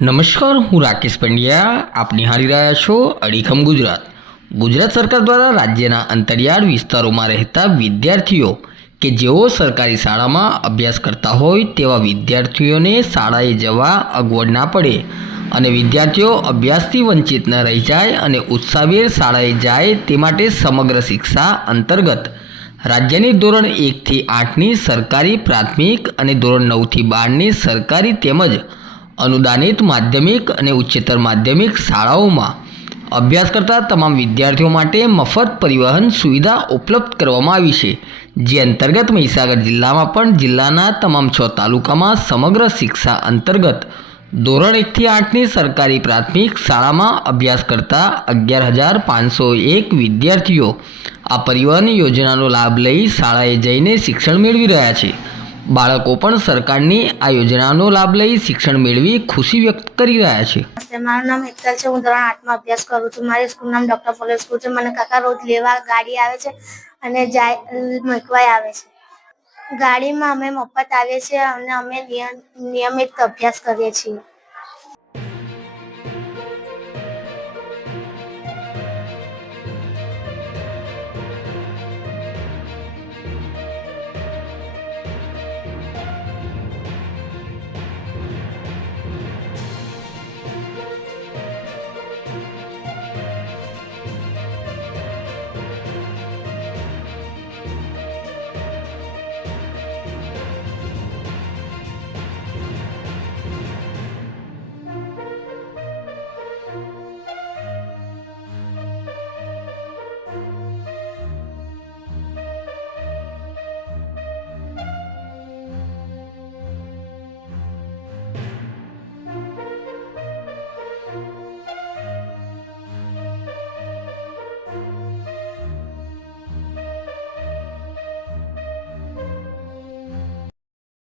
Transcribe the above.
નમસ્કાર, હું રાકેશ પંડ્યા. આપ નિહાળી રહ્યા છો અડીખમ ગુજરાત. ગુજરાત સરકાર દ્વારા રાજ્યના અંતરિયાળ વિસ્તારોમાં રહેતા વિદ્યાર્થીઓ કે જેઓ સરકારી શાળામાં અભ્યાસ કરતા હોય તેવા વિદ્યાર્થીઓને શાળાએ જવા અગવડ ના પડે અને વિદ્યાર્થીઓ અભ્યાસથી વંચિત ન રહી જાય અને ઉત્સાહભેર શાળાએ જાય તે માટે સમગ્ર શિક્ષા અંતર્ગત રાજ્યની ધોરણ 1થી 8ની સરકારી પ્રાથમિક અને ધોરણ 9થી 12ની સરકારી તેમજ અનુદાનિત માધ્યમિક અને ઉચ્ચતર માધ્યમિક શાળાઓમાં અભ્યાસ કરતા તમામ વિદ્યાર્થીઓ માટે મફત પરિવહન સુવિધા ઉપલબ્ધ કરવામાં આવી છે. જે અંતર્ગત મહીસાગર જિલ્લામાં પણ જિલ્લાના તમામ 6 તાલુકામાં સમગ્ર શિક્ષા અંતર્ગત ધોરણ 1થી 8ની સરકારી પ્રાથમિક શાળામાં અભ્યાસ કરતા 11,501 વિદ્યાર્થીઓ આ પરિવહન યોજનાનો લાભ લઈ શાળાએ જઈને શિક્ષણ મેળવી રહ્યા છે. બાળકો પણ સરકારની આ યોજનાનો લાભ લઈ શિક્ષણ મેળવી ખુશી વ્યક્ત કરી રહ્યા છે. મારું નામ હેતલ છે. હું ધોરણ 8માં અભ્યાસ કરું છું. મારી સ્કૂલનું નામ ડોક્ટર પોલેટ સ્કૂલ છે. મને કાકા રોજ લેવા ગાડી આવે છે અને મૂકવાય આવે છે. ગાડીમાં અમે મફત આવીએ છીએ અને અમે નિયમિત અભ્યાસ કરીએ છીએ.